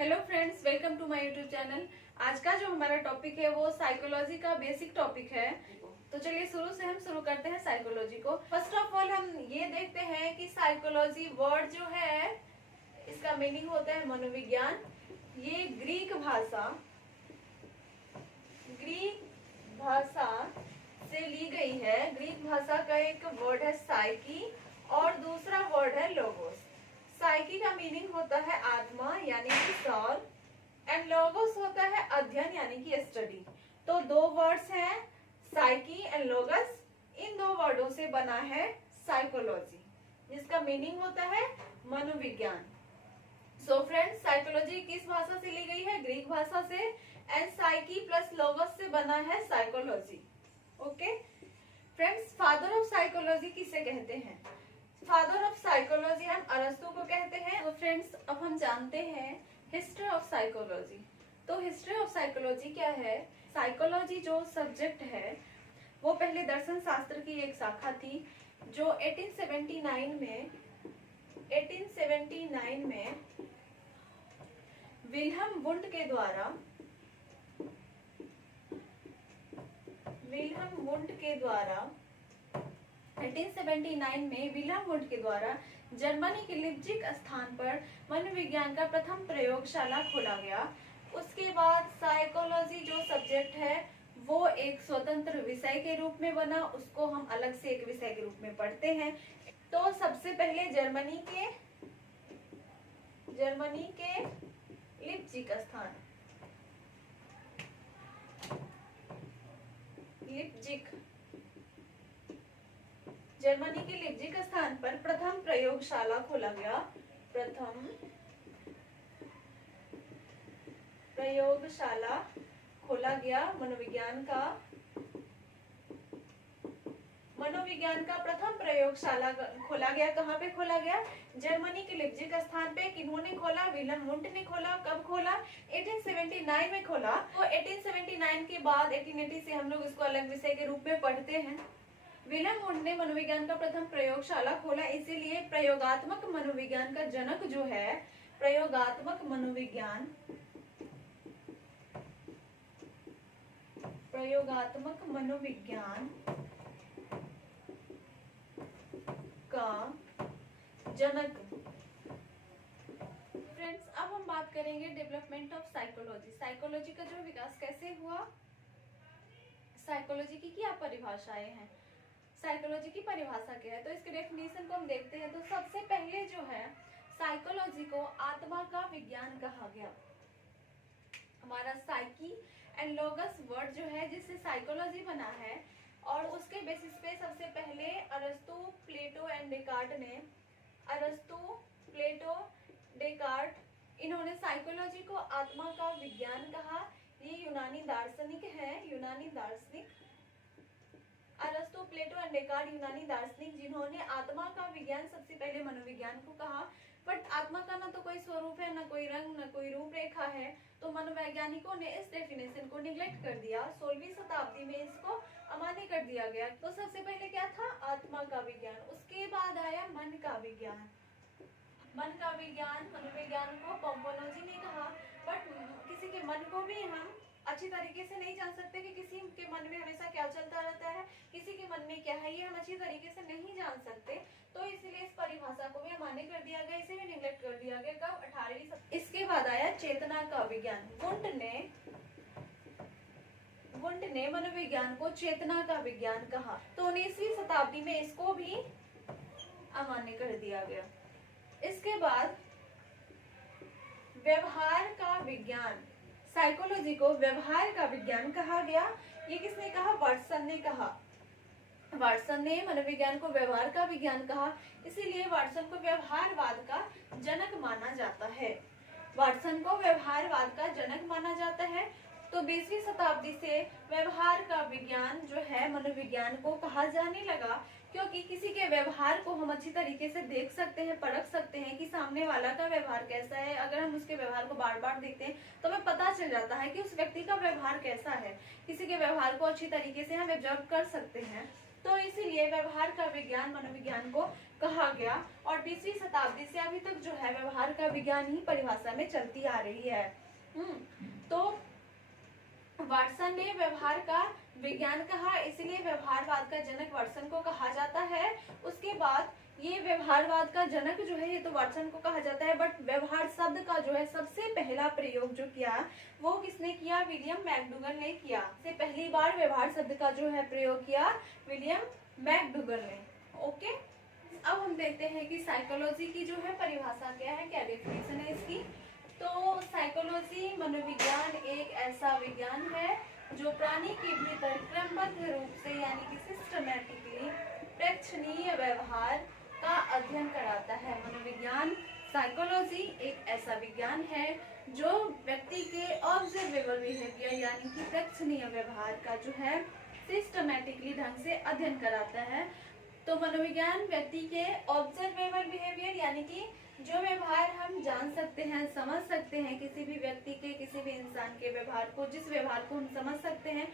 Hello friends, welcome to my YouTube channel. आज का जो हमारा टॉपिक है वो साइकोलॉजी का बेसिक टॉपिक है। तो चलिए शुरू से हम शुरू करते हैं साइकोलॉजी को। फर्स्ट ऑफ ऑल हम ये देखते हैं कि साइकोलॉजी वर्ड जो है इसका मीनिंग होता है मनोविज्ञान। ये ग्रीक भाषा से ली गई है। ग्रीक भाषा का एक वर्ड है साइकी और दूसरा वर्ड है लोगोस। साइकी का मीनिंग होता है आत्मा यानी कि सॉल, एंड लोगोस होता है अध्ययन यानी कि स्टडी। तो दो वर्ड्स हैं साइकी एंड लोगस। इन दो वर्डों से बना है साइकोलॉजी, जिसका मीनिंग होता है मनोविज्ञान। सो फ्रेंड्स, साइकोलॉजी किस भाषा से ली गई है? ग्रीक भाषा से। एंड साइकी प्लस लोगस से बना है psychology. Okay friends, father of psychology किसे कहते हैं? फादर ऑफ साइकोलॉजी हम अरस्तु को कहते हैं। तो फ्रेंड्स, अब हम जानते हैं हिस्ट्री ऑफ साइकोलॉजी। तो हिस्ट्री ऑफ साइकोलॉजी क्या है? साइकोलॉजी जो सब्जेक्ट है वो पहले दर्शन शास्त्र की एक शाखा थी, जो 1879 में विल्हम वुंड के द्वारा 1879 में विल्हम वुंड के द्वारा जर्मनी के लिप्जिग स्थान पर मनोविज्ञान का प्रथम प्रयोगशाला खोला गया। उसके बाद साइकोलॉजी जो सब्जेक्ट है वो एक स्वतंत्र विषय के रूप में बना। उसको हम अलग से एक विषय के रूप में पढ़ते हैं। तो सबसे पहले जर्मनी के लिप्जिग स्थान जर्मनी के लिप्जिग स्थान पर प्रथम प्रयोगशाला खोला गया। प्रथम प्रयोगशाला खोला गया मनोविज्ञान का प्रथम प्रयोगशाला खोला गया। कहाँ पे खोला गया? जर्मनी के लिप्जिग स्थान पे। किन्होंने खोला? विल्हम वुंड ने खोला। कब खोला? 1879 में खोला। तो 1879 के बाद 1880 से हम लोग इसको अलग विषय के रूप में पढ़ते हैं। विल्हम वुंड ने मनोविज्ञान का प्रथम प्रयोगशाला खोला, इसीलिए प्रयोगात्मक मनोविज्ञान का जनक जो है, प्रयोगात्मक मनोविज्ञान का जनक। फ्रेंड्स, अब हम बात करेंगे डेवलपमेंट ऑफ साइकोलॉजी। साइकोलॉजी का जो विकास कैसे हुआ, साइकोलॉजी की क्या परिभाषाएं हैं, साइकोलॉजी की परिभाषा क्या है, तो इसके डेफिनेशन को हम देखते हैं। तो सबसे पहले जो है साइकोलॉजी को आत्मा का विज्ञान कहा गया। हमारा साइकी एंड लोगस वर्ड जो है जिससे साइकोलॉजी बना है, और उसके बेसिस पे सबसे पहले अरस्तु, प्लेटो एंड डेकार्ट इन्होंने साइकोलॉजी को आत्मा का विज्ञान कहा। ये यूनानी दार्शनिक है, अरस्तु, प्लेटो एंड डेकार्ट यूनानी दार्शनिक, जिन्होंने आत्मा का विज्ञान सबसे पहले मनोविज्ञान को कहा। बट आत्मा का ना तो कोई स्वरूप है, ना कोई रंग, ना कोई रूपरेखा है, तो मनोवैज्ञानिकों ने इस डेफिनेशन को निग्लेक्ट कर दिया। 16वीं शताब्दी में इसको अमान्य कर दिया गया। तो सबसे पहले क्या था? आत्मा का विज्ञान। उसके बाद आया मन का विज्ञान। मनोविज्ञान को पोम्पोलॉजी ने कहा। बट किसी के मन को भी हम अच्छी तरीके से नहीं जान सकते कि किसी के मन में हमेशा क्या चलता रहता है, किसी के मन में क्या है, ये हम अच्छी तरीके से नहीं जान सकते। तो इसलिए इस परिभाषा को भी अमान्य कर दिया गया, इसे भी निग्लेक्ट कर दिया गया। कब? 18वीं शताब्दी। इसके बाद आया चेतना का विज्ञान। वुंड ने मनोविज्ञान को चेतना का विज्ञान कहा। तो 19वीं शताब्दी में इसको भी अमान्य कर दिया गया। इसके बाद व्यवहार का विज्ञान। साइकोलॉजी को व्यवहार का विज्ञान कहा गया। ये किसने कहा? वाटसन ने कहा। वाटसन ने मनोविज्ञान को व्यवहार का विज्ञान कहा, इसीलिए वाटसन को व्यवहारवाद का जनक माना जाता है। तो 20वीं शताब्दी से व्यवहार का विज्ञान जो है मनोविज्ञान को कहा जाने लगा, क्योंकि किसी के व्यवहार को हम अच्छी तरीके से देख सकते हैं, परख सकते हैं कि सामने वाला का व्यवहार कैसा है। अगर हम उसके व्यवहार को बार बार देखते हैं तो हमें पता चल जाता है कि उस व्यक्ति का व्यवहार कैसा है। किसी के व्यवहार को अच्छी तरीके से हम ऑब्जर्व कर सकते हैं। तो इसीलिए व्यवहार का विज्ञान मनोविज्ञान को कहा गया और 20वीं शताब्दी से अभी तक जो है व्यवहार का विज्ञान ही परिभाषा में चलती आ रही है। तो वाटसन ने व्यवहार का विज्ञान कहा, इसलिए व्यवहारवाद का जनक वाटसन को कहा जाता है। उसके बाद ये व्यवहारवाद का जनक जो है ये तो वाटसन को कहा जाता है, बट व्यवहार शब्द का जो है सबसे पहला प्रयोग जो किया वो किसने किया? विलियम मैकडूगल ने किया। से पहली बार व्यवहार शब्द का जो है प्रयोग किया विलियम मैकडूगल ने। ओके, अब हम देखते हैं कि साइकोलॉजी की जो है परिभाषा क्या है, क्या डेफिनेशन है इसकी। तो साइकोलॉजी मनोविज्ञान एक ऐसा विज्ञान है जो प्राणी के भीतर क्रमबद्ध रूप से यानी कि सिस्टमैटिकली प्रेक्षणीय व्यवहार का अध्ययन कराता है। मनोविज्ञान साइकोलॉजी एक ऐसा विज्ञान है जो व्यक्ति के ऑब्जर्वेबल बिहेवियर यानी कि प्रेक्षणीय व्यवहार का जो है सिस्टमैटिकली ढंग से अध्ययन कराता है। तो मनोविज्ञान व्यक्ति के ऑब्जर्वेबल बिहेवियर यानी कि जो व्यवहार हम जान सकते हैं, समझ सकते हैं, किसी भी व्यक्ति के, किसी भी इंसान के व्यवहार को, जिस व्यवहार को हम समझ सकते हैं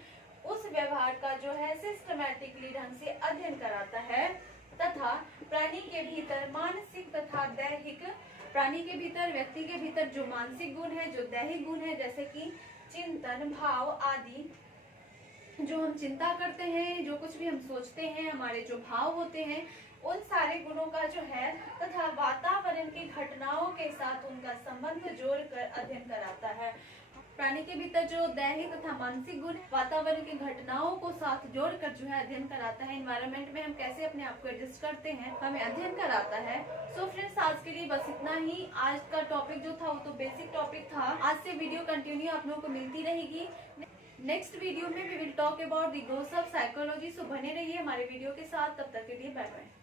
उस व्यवहार का जो है सिस्टमैटिकली ढंग से अध्ययन कराता है तथा प्राणी के भीतर मानसिक तथा दैहिक, प्राणी के भीतर, व्यक्ति के भीतर जो मानसिक गुण है, जो दैहिक गुण है, जैसे कि चिंतन, भाव आदि, जो हम चिंता करते हैं, जो कुछ भी हम सोचते हैं, हमारे जो भाव होते हैं, उन सारे गुणों का जो है तथा वातावरण की घटनाओं के साथ उनका संबंध जोड़कर अध्ययन कराता है। प्राणी के भीतर जो दैहिक तथा मानसिक गुण वातावरण की घटनाओं को साथ जोड़कर जो है अध्ययन कराता है। एनवायरनमेंट में हम कैसे अपने आप को एडजस्ट करते हैं, हमें अध्ययन कराता है। सो फ्रेंड्स, आज के लिए बस इतना ही। आज का टॉपिक जो था वो तो बेसिक टॉपिक था। आज से वीडियो कंटिन्यू आप लोगों को मिलती रहेगी। नेक्स्ट वीडियो में we will talk about the goals of psychology. So बने रहिए हमारे वीडियो के साथ। तब तक के लिए बाय बाय।